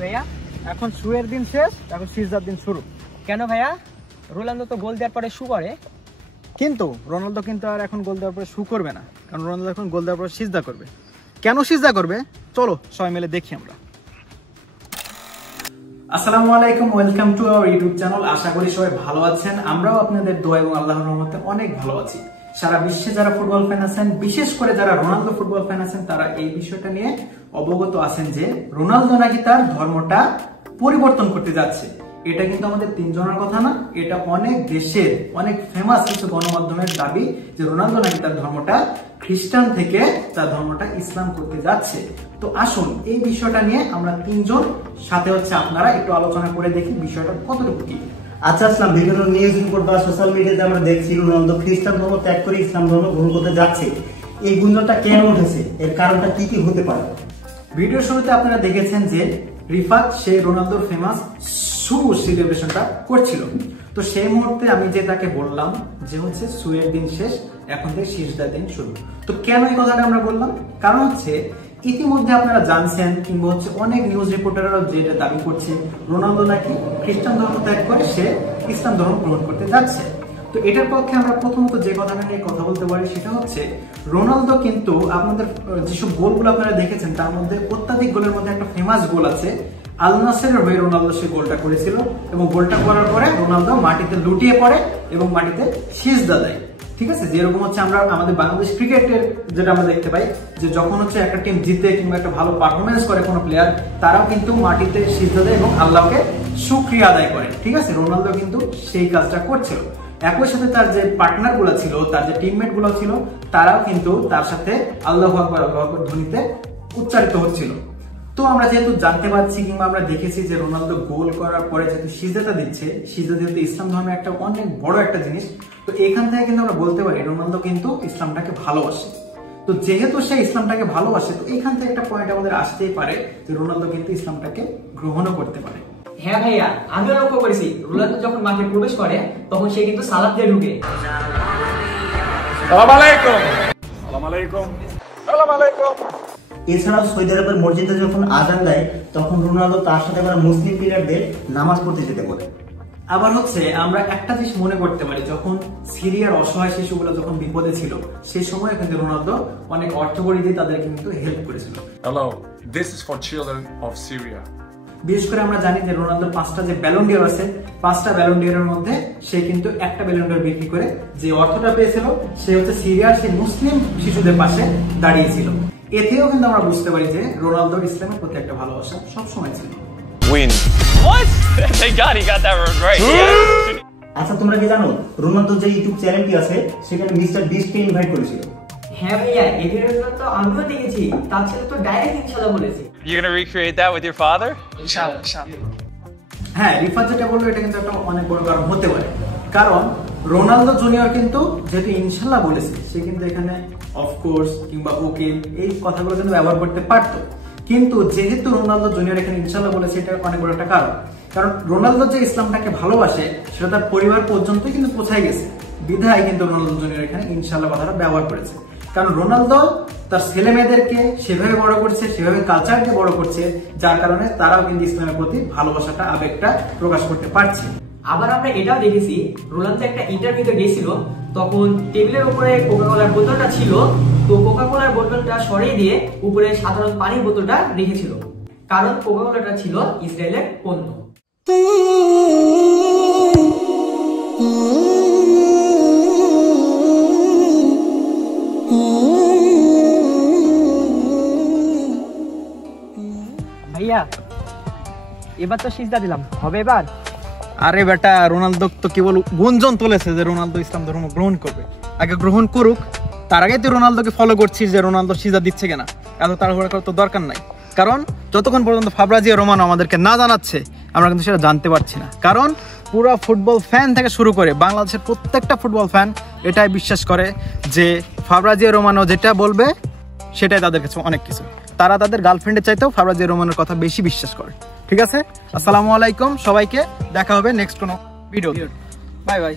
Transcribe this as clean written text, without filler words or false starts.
ভাইয়া এখন শুয়ের দিন শেষ, এখন সিজদার দিন শুরু। কেন ভাইয়া? রোনালদো তো গোল দেওয়ার পরে শু করে। কিন্তু রোনালদো কিন্তু আর এখন গোল দেওয়ার পরে শু করবে না, কারণ রোনালদো এখন গোল দেওয়ার পরে সিজদা করবে। কেন সিজদা করবে চলো সবাই মিলে দেখি আমরা। আসসালামু আলাইকুম, welcome to our YouTube channel. আশা করি সবাই ভালো আছেন, আমরাও আপনাদের দোয়া এবং আল্লাহর রহমতে অনেক ভালো আছি। সারা বিশ্বে যারা ফুটবল ফ্যান আছেন, বিশেষ করে যারা রোনালদো ফুটবল ফ্যান আছেন, তারা এই বিষয়টা নিয়ে অবগত আছেন যে রোনালদো নাকি তার ধর্মটা পরিবর্তন করতে যাচ্ছে। এটা কিন্তু আমাদের তিনজনের কথা না, এটা অনেক দেশের অনেক ফেমাস কিছু গণমাধ্যমের দাবি যে রোনালদো নাকি তার ধর্মটা খ্রিস্টান থেকে তার ধর্মটা ইসলাম করতে যাচ্ছে। তো আসুন এই বিষয়টা নিয়ে আমরা তিনজন সাথে হচ্ছে আপনারা একটু আলোচনা করে দেখি বিষয়টা কতটুকু কি। আচ্ছা আসলাম, বিভিন্ন নিউজ রিপোর্ট বা সোশ্যাল মিডিয়াতে আমরা দেখছি রোনালদো খ্রিস্টান ধর্ম ত্যাগ করে ইসলাম ধর্ম গ্রহণ করতে যাচ্ছে। এই গুঞ্জনটা কেন উঠেছে, এর কারণটা কি কি হতে পারে? ভিডিওর শুরুতে আপনারা দেখেছেন যে রিফাত সে রোনালদোর ফেমাস শু সেলিব্রেশনটা করছিল। তো সেই মুহূর্তে আমি যে তাকে বললাম যে হচ্ছে শুয়ের দিন শেষ, এখন থেকে সিজদার দিন শুরু। তো কেন এই কথাটা আমরা বললাম? কারণ হচ্ছে ইতিমধ্যে আপনারা জানছেন কিংবা হচ্ছে অনেক নিউজ রিপোর্টাররাও যেটা দাবি করছে রোনালদো নাকি খ্রিস্টান ধর্ম ত্যাগ করে সে ইসলাম ধর্ম গ্রহণ করতে যাচ্ছে। তো এটার পক্ষে আমরা প্রথমত যে কথাটা নিয়ে কথা বলতে পারি সেটা হচ্ছে রোনালদো কিন্তু আপনাদের যেসব গোলগুলো আপনারা দেখেছেন তার মধ্যে অত্যাধিক গোলের মধ্যে একটা ফেমাস গোল আছে। আল নাসেরের হয়ে রোনালদো সে গোলটা করেছিল এবং গোলটা করার পরে রোনালদো মাটিতে লুটিয়ে পড়ে এবং মাটিতে সিজদা দেয়। ঠিক আছে, যেরকম হচ্ছে আমরা আমাদের বাংলাদেশ ক্রিকেটের যেটা আমরা দেখতে পাই যে যখন হচ্ছে একটা টিম জিতে কিংবা একটা ভালো পারফরমেন্স করে কোনো প্লেয়ার, তারাও কিন্তু মাটিতে সিজদা দেয় এবং আল্লাহকে শুকরিয়া আদায় করে। ঠিক আছে, রোনালদো কিন্তু সেই কাজটা করছিল। একই সাথে তার যে পার্টনার গুলো ছিল, তার যে টিমমেট গুলো ছিল, তারাও কিন্তু তার সাথে আল্লাহু আকবার আল্লাহু আকবার ধ্বনিতে উচ্চারিত হচ্ছিল। তো আমরা যেহেতু জানতে পারছি কিংবা আমরা দেখেছি যে রোনালদো গোল করার পরে যেহেতু সিজদাটা দিচ্ছে, সিজদা যেহেতু ইসলাম ধর্মের একটা অনেক বড় একটা জিনিস, তো এখান থেকে কিন্তু আমরা বলতে পারি রোনালদো কিন্তু ইসলামটাকে ভালোবাসে। তো যেহেতু সে ইসলামটাকে ভালোবাসে, তো এখান থেকে একটা পয়েন্ট আমাদের আসতেই পারে যে রোনালদো কিন্তু ইসলামটাকে গ্রহণও করতে পারে। হ্যাঁ ভাইয়া, আমিও লক্ষ্য করেছি রোনালদো যখন মাঠে প্রবেশ করে তখন সে কিন্তু সালাত দিয়ে ঢুকে। আসসালামু আলাইকুম। আসসালামু আলাইকুম। আসসালামু আলাইকুম। এছাড়াও সৌদি আরবের মসজিদে যখন আজান দেয় তখন রোনালদো তার সাথে মুসলিম প্লেয়ারদের নামাজ পড়তে যেতে বলে। আবার হচ্ছে আমরা একটা জিনিস মনে করতে পারি, যখন সিরিয়ার অসহায় শিশুগুলো যখন বিপদে ছিল সেই সময় কিন্তু রোনালদো অনেক অর্থকড়ি দিয়ে তাদের কিন্তু হেল্প করেছিল। Hello, this is for children of Syria. বিশেষ করে আমরা জানি যে রোনালদোর 5টা যে ব্যালন ডিওর আছে, 5টা ব্যালন ডিওরের মধ্যে সে কিন্তু একটা ব্যালন ডিওর বিক্রি করে যে অর্থটা পেয়েছিল সে হচ্ছে সিরিয়ার সেই মুসলিম শিশুদের পাশে দাঁড়িয়েছিল। এতেও কিন্তু আমরা বুঝতে পারি যে রোনালদোর ইসলামের প্রতি একটা ভালোবাসা সবসময় ছিল। Win. What? Thank God he got that right. আচ্ছা তোমরা কি জানো রোনালদোর যে ইউটিউব চ্যানেলটি আছে সেখানে মিস্টার বিস্টকে ইনভাইট করেছিল? হ্যাঁ ভাইয়া, এই ভিডিওটা তো আমিও দেখেছি, তার ছেলে তো ডাইরেক্ট ইনশাআল্লাহ বলেছে। You gonna recreate that with your father? ইনশাআল্লাহ ইনশাআল্লাহ। হ্যাঁ, রিফাত যেটা বললো এটা কিন্তু একটা অনেক বড় কারণ হতে পারে, কারণ রোনালদো জুনিয়র কিন্তু যেহেতু ইনশাল্লাহ বলেছে সে কিন্তু এখানে অফকোর্স কিংবা ওকে এই কথাগুলো কিন্তু ব্যবহার করতে পারতো, কিন্তু যেহেতু রোনালদো জুনিয়র এখানে ইনশাল্লাহ বলেছে এটা অনেক বড় একটা কারণ রোনালদো যে ইসলামটাকে ভালোবাসে সেটা তার পরিবার পর্যন্ত কিন্তু পৌঁছায় গেছে, বিধায় কিন্তু রোনালদো জুনিয়র এখানে ইনশাল্লাহ কথাটা ব্যবহার করেছে। কারণ রোনালদো তার ছেলে মেয়েদেরকে সেভাবে বড় করছে, সেভাবে কালচারকে বড় করছে, যার কারণে তারাও কিন্তু ইসলামের প্রতি ভালোবাসাটা আবেগটা প্রকাশ করতে পারছে। আবার আমরা এটাও দেখেছি রোনালদো একটা ইন্টারভিউতে গিয়েছিল, তখন টেবিলের উপরে কোকাকোলার বোতলটা ছিল, তো কোকাকোলার বোতলটা সরিয়ে দিয়ে উপরে সাধারণ পানির বোতলটা রেখেছিল, কারণ কোকাকোলাটা ছিল ইসরায়েলের পণ্য। ভাইয়া এবার তো সিজদা দিলাম, হবে এবার? আরে বেটা, রোনালদো তো কেবল গুঞ্জন তুলেছে যে রোনালদো ইসলাম ধর্ম গ্রহণ করবে, আগে গ্রহণ করুক, তার আগে তুই রোনালদোকে ফলো করছিস যে রোনালদো সিজদা দিচ্ছে কিনা। এত তাড়াহুড়া করার তো দরকার নাই, কারণ যতক্ষণ পর্যন্ত ফাব্রিজিও রোমানো আমাদেরকে না জানাচ্ছে আমরা কিন্তু সেটা জানতে পারছি না। কারণ পুরো ফুটবল ফ্যান থেকে শুরু করে বাংলাদেশের প্রত্যেকটা ফুটবল ফ্যান এটাই বিশ্বাস করে যে ফাব্রিজিও রোমানো যেটা বলবে সেটাই তাদের কাছে অনেক কিছু। তারা তাদের গার্লফ্রেন্ডের চাইতেও ফাব্রিজিও রোমানোর কথা বেশি বিশ্বাস করে। ঠিক আছে, আসসালামু আলাইকুম সবাইকে, দেখা হবে নেক্সট কোনো ভিডিও। Bye bye.